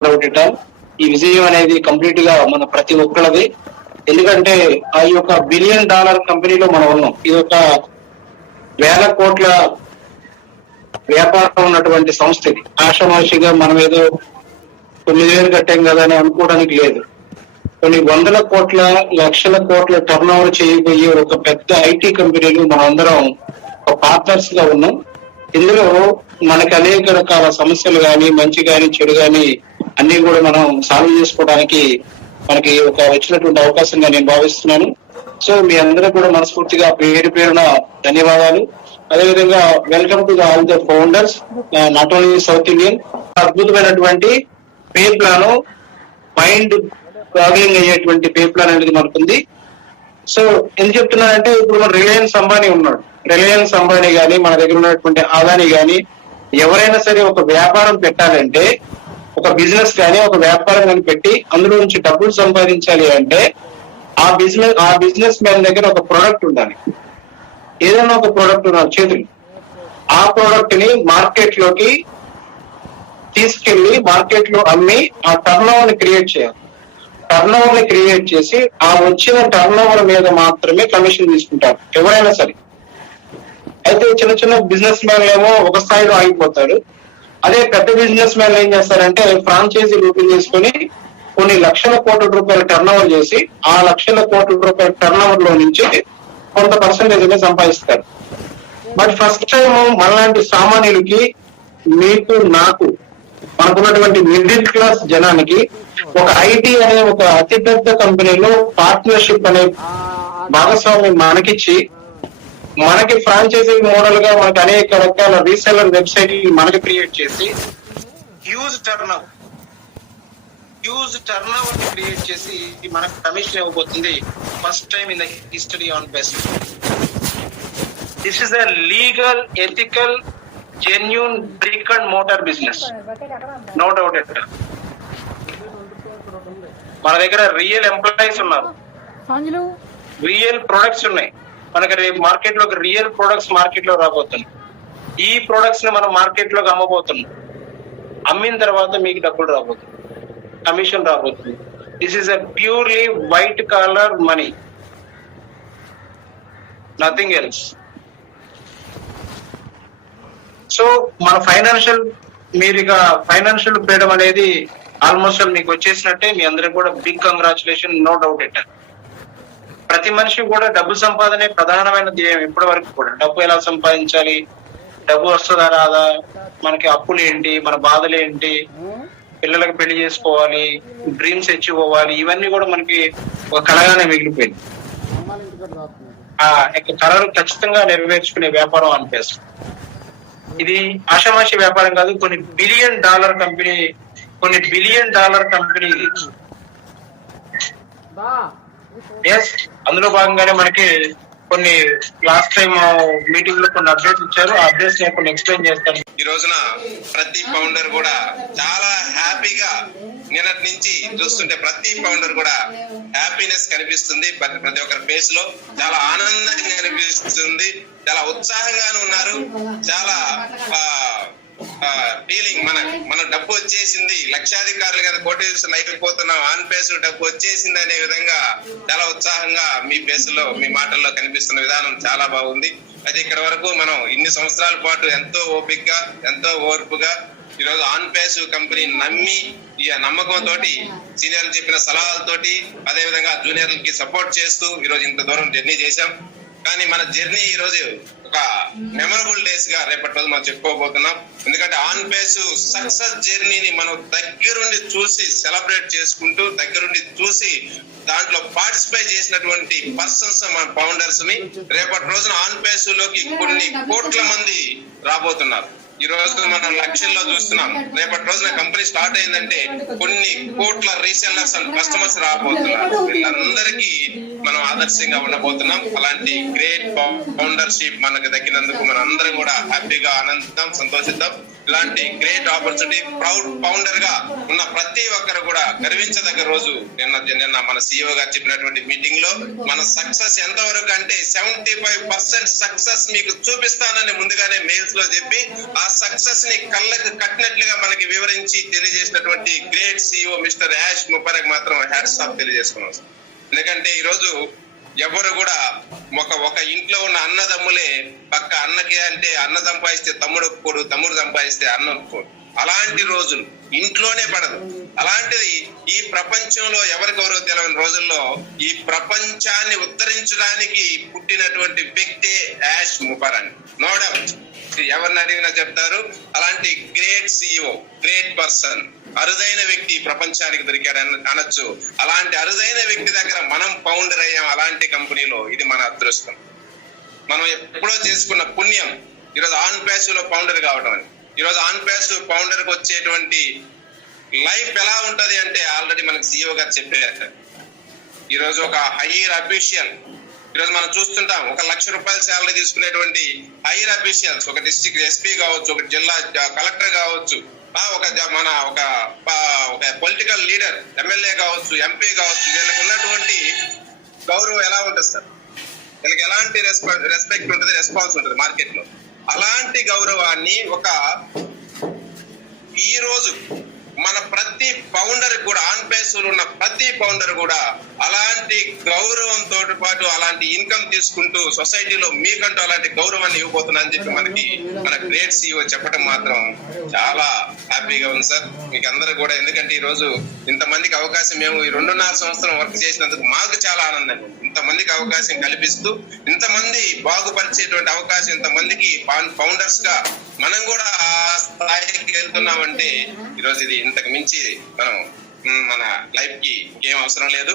ఈ విజయం అనేది కంప్లీట్ గా మన ప్రతి ఒక్కళ్ళది. ఎందుకంటే ఆ యొక్క $1 బిలియన్ కంపెనీలో మనం ఉన్నాం. ఇది ఒక వేల కోట్ల వ్యాపారం ఉన్నటువంటి సంస్థ. ఇది ఆషామాషిగా మనం ఏదో 9,000 కట్టాం కదా అని అనుకోవడానికి లేదు. కొన్ని వందల కోట్ల లక్షల కోట్ల టర్న్ ఓవర్ చేయబోయే ఒక పెద్ద ఐటీ కంపెనీలు మనం అందరం పార్ట్నర్స్ గా ఉన్నాం. ఇందులో మనకి అనేక రకాల సమస్యలు కానీ మంచి కానీ చెడు కానీ అన్ని కూడా మనం సాల్వ్ చేసుకోవడానికి మనకి ఒక వచ్చినటువంటి అవకాశంగా నేను భావిస్తున్నాను. సో మీ అందరూ కూడా మనస్ఫూర్తిగా పేరు పేరున ధన్యవాదాలు. అదేవిధంగా welcome to all the founders, not only south Indian. అద్భుతమైనటువంటి పే ప్లాన్, మైండ్ ప్రాబ్లింగ్ అయ్యేటువంటి పే ప్లాన్ అనేది మనకుంది. సో ఎందుకు చెప్తున్నానంటే ఇప్పుడు మన రిలయన్స్ అంబానీ ఉన్నాడు. రిలయన్స్ అంబానీ కానీ మన దగ్గర ఉన్నటువంటి అదానీ కానీ ఎవరైనా సరే ఒక వ్యాపారం పెట్టాలంటే, ఒక బిజినెస్ కానీ ఒక వ్యాపారం కానీ పెట్టి అందులో నుంచి డబ్బులు సంపాదించాలి అంటే ఆ బిజినెస్ మ్యాన్ దగ్గర ఒక ప్రోడక్ట్ ఉండాలి. ఏదైనా ఒక ప్రోడక్ట్ ఉండాలి చేతులు. ఆ ప్రోడక్ట్ ని మార్కెట్ లోకి తీసుకెళ్లి మార్కెట్ లో అమ్మి ఆ టర్న్ ఓవర్ ని క్రియేట్ చేయాలి. టర్న్ ఓవర్ ని క్రియేట్ చేసి ఆ వచ్చిన టర్న్ ఓవర్ మీద మాత్రమే కమిషన్ తీసుకుంటారు ఎవరైనా సరే. అయితే చిన్న చిన్న బిజినెస్ మ్యాన్ ఏమో ఒక స్థాయిలో ఆగిపోతారు. అదే పెద్ద బిజినెస్ మ్యాన్ ఏం చేస్తారంటే ఫ్రాంచైజీలు ఓపెన్ చేసుకుని కొన్ని లక్షల కోట్ల రూపాయల టర్న్ ఓవర్ చేసి ఆ లక్షల కోట్ల రూపాయల టర్న్ ఓవర్ లో నుంచి కొంత పర్సెంటేజ్ సంపాదిస్తారు. బట్ ఫస్ట్ టైం మనలాంటి సామాన్యులకి, మీకు నాకు, మనకున్నటువంటి మిడిల్ క్లాస్ జనానికి ఒక ఐటీ అనే ఒక అతిపెద్ద కంపెనీలో పార్ట్నర్షిప్ అనే భాగస్వామ్యం మనకిచ్చి, మనకి ఫ్రాంచైజీ మోడల్ గా మనకి అనేక రకాల రీసెల్లర్ వెబ్సైట్ మనకి క్రియేట్ చేసి హ్యూజ్ టర్న్ ఓవర్ క్రియేట్ చేసి మనకు కమిషన్ ఇవ్వబోతుంది. First time in the history on best. This is a legal, ethical, genuine brick and motor business, no doubt at. మన దగ్గర రియల్ ఎంప్లాయీస్ ఉన్నారు, రియల్ ప్రొడక్ట్స్ ఉన్నాయి. మనకి రేపు మార్కెట్ లో రియల్ ప్రొడక్ట్స్ మార్కెట్ లో రాబోతున్నాయి. ఈ ప్రొడక్ట్స్ ని మనం మార్కెట్ లోకి అమ్మబోతున్నాం. అమ్మిన తర్వాత మీకు డబ్బులు రాబోతుంది, కమిషన్ రాబోతుంది. This is a purely white collar money, nothing else. So మన ఫైనాన్షియల్, మీరు ఇక ఫైనాన్షియల్ ఫ్రీడమ్ అనేది ఆల్మోస్ట్ మీకు వచ్చేసినట్టే. మీ అందరికి కూడా big congratulation, no doubt it. ప్రతి మనిషి కూడా డబ్బు సంపాదనే ప్రధానమైన ధ్యేయం. ఇప్పటి వరకు కూడా డబ్బు ఎలా సంపాదించాలి, డబ్బు వస్తుందా రాదా, మనకి అప్పులు ఏంటి, మన బాధలు ఏంటి, పిల్లలకు పెళ్లి చేసుకోవాలి, డ్రీమ్స్ అచీవ్ అవ్వాలి, ఇవన్నీ కూడా మనకి ఒక కళగానే మిగిలిపోయింది. ఆ కళలు ఖచ్చితంగా నెరవేర్చుకునే వ్యాపారం అనిపిస్తుంది. ఇది ఆషామాషి వ్యాపారం కాదు, కొన్ని $1 బిలియన్ కంపెనీ, కొన్ని $1 బిలియన్ కంపెనీ ఇది. ఎస్, అందులో భాగంగానే మనకి కొన్ని లాస్ట్ టైం మీటింగ్ లో కొన్ని అప్డేట్స్ ఇచ్చారు. ఆ అప్డేట్స్ నేను కొన్ని ఎక్స్ప్లెయిన్ చేస్తాను. ఈ రోజున ప్రతి ఫౌండర్ కూడా చాలా హ్యాపీగా, నిన్నటి నుంచి చూస్తుంటే ప్రతి ఫౌండర్ కూడా హ్యాపీనెస్ కనిపిస్తుంది. ప్రతి ఒక్కరి ఫేస్ లో చాలా ఆనందంగా కనిపిస్తుంది, చాలా ఉత్సాహంగానే ఉన్నారు. చాలా ఫీలింగ్ మన డబ్బు వచ్చేసింది, లక్షాధికారులు కదా, కోటీశ్వరులు అయిపోతున్నాం, ఆన్ పేస్ డబ్బు వచ్చేసింది అనే విధంగా చాలా ఉత్సాహంగా మీ ఫేస్ లో, మీ మాటల్లో కనిపిస్తున్న విధానం చాలా బాగుంది. అయితే ఇక్కడ వరకు మనం ఇన్ని సంవత్సరాల పాటు ఎంతో ఓపికగా, ఎంతో ఓర్పుగా ఈరోజు ఆన్ పేస్ కంపెనీ నమ్మి, ఈ నమ్మకంతో సీనియర్లు చెప్పిన సలహాలతోటి, అదే విధంగా జూనియర్లకి సపోర్ట్ చేస్తూ ఈరోజు ఇంత దూరం జర్నీ చేశాం. కానీ మన జర్నీ ఈ రోజు ఒక మెమరబుల్ డేస్ గా రేపటి రోజు మనం చెప్పుకోబోతున్నాం. ఎందుకంటే ఆన్ పేస్ సక్సెస్ జర్నీని మనం దగ్గరుండి చూసి సెలబ్రేట్ చేసుకుంటూ, దగ్గరుండి చూసి దాంట్లో పార్టిసిపేట్ చేసినటువంటి పర్సన్స్, మన ఫౌండర్స్ ని రేపటి రోజున ఆన్ పేస్ లోకి కొన్ని కోట్ల మంది రాబోతున్నారు. ఈ రోజు మనం లక్షల్లో చూస్తున్నాం. రేపటి రోజున కంపెనీ స్టార్ట్ అయిందంటే కొన్ని కోట్ల రీసెల్లర్స్ అండ్ కస్టమర్స్ రాబోతున్నారు. వీళ్ళందరికీ మనం ఆదర్శంగా ఉండబోతున్నాం. అలాంటి గ్రేట్ ఫౌండర్షిప్ మనకు దక్కినందుకు మనం అందరం కూడా హ్యాపీగా ఆనందిద్దాం, సంతోషిద్దాం. ఇలాంటి గ్రేట్ ఆపర్చునిటీ, ప్రౌడ్ ఫౌండర్ గా ఉన్న ప్రతి ఒక్కరు కూడా కూడా గర్వించదగ్గ రోజు. నిన్న మన CEO గారు చెప్పినటువంటి మీటింగ్ లో మన సక్సెస్ ఎంతవరకు అంటే 75% సక్సెస్ మీకు చూపిస్తానని ముందుగానే మెయిల్స్ లో చెప్పి ఆ సక్సెస్ ని కళ్ళకు కట్టినట్లుగా మనకి వివరించి తెలియజేసినటువంటి great CEO mister Ash Mubarak మాత్రం హ్యాట్స్ ఆఫ్ తెలియజేసుకున్నాం. ఎందుకంటే ఈ రోజు ఎవరు కూడా ఒక ఇంట్లో ఉన్న అన్నదమ్ములే పక్క అన్నకి అంటే అన్న సంపాదిస్తే తమ్ముడు ఒప్పుకోడు, తమ్ముడు సంపాదిస్తే అన్న ఒప్పుకోడు. అలాంటి రోజులు ఇంట్లోనే పడదు. అలాంటిది ఈ ప్రపంచంలో ఎవరికెవరో తెలియని రోజుల్లో ఈ ప్రపంచాన్ని ఉద్ధరించడానికి పుట్టినటువంటి వ్యక్తి యాష్ ముబారక్. నో డౌట్, ఎవరిని అడిగినా చెప్తారు. అలాంటి గ్రేట్ CEO, గ్రేట్ పర్సన్, అరుదైన వ్యక్తి ప్రపంచానికి దొరికాడు అనొచ్చు. అలాంటి అరుదైన వ్యక్తి దగ్గర మనం ఫౌండర్ అయ్యాం. అలాంటి కంపెనీలో ఇది మన అదృష్టం. మనం ఎప్పుడో చేసుకున్న పుణ్యం ఈరోజు ఆన్ ప్యాసివ్ లో ఫౌండర్ కావడం అని. ఈరోజు ఆన్ ప్యాసివ్ ఫౌండర్ కి వచ్చేటువంటి లైఫ్ ఎలా ఉంటది అంటే ఆల్రెడీ మనకి CEO గారు చెప్పారు. ఈరోజు ఒక హైయర్ అఫీషియల్, ఈరోజు మనం చూస్తుంటాం 1 లక్ష రూపాయల శాలరీ తీసుకునేటువంటి హైయర్ అఫీషియల్స్, ఒక డిస్ట్రిక్ట్ SP కావచ్చు, ఒక జిల్లా కలెక్టర్ కావచ్చు, ఒక పొలిటికల్ లీడర్ MLA కావచ్చు, MP కావచ్చు. వీళ్ళకి ఉన్నటువంటి గౌరవం ఎలా ఉంటుంది సార్? వీళ్ళకి ఎలాంటి రెస్పెక్ట్ ఉంటుంది, రెస్పాన్స్ ఉంటుంది మార్కెట్ లో. అలాంటి గౌరవాన్ని ఈ రోజు మన ప్రతి ఫౌండర్ కూడా, ఆన్ పేసులు ఉన్న ప్రతి ఫౌండర్ కూడా అలాంటి గౌరవంతో పాటు అలాంటి ఇన్కమ్ తీసుకుంటూ సొసైటీలో మీకంటూ అలాంటి గౌరవాన్ని ఇవ్వబోతున్నా అని చెప్పి మన గ్రేట్ CEO చెప్పడం మాత్రం చాలా హ్యాపీగా ఉంది సార్. మీకు అందరూ కూడా, ఎందుకంటే ఈ రోజు ఇంతమందికి అవకాశం, మేము ఈ 2.5 సంవత్సరం వర్క్ చేసినందుకు మాకు చాలా ఆనందంగా ఉంది. ఇంతమందికి అవకాశం కల్పిస్తూ ఇంతమంది బాగుపరిచేటువంటి అవకాశం, ఇంతమందికి ఫౌండర్స్ గా మనం కూడా ఆ స్థాయికి వెళ్తున్నామంటే ఈరోజు ఇది ఇంతకు మించి మన లైఫ్ కి ఏం అవసరం లేదు.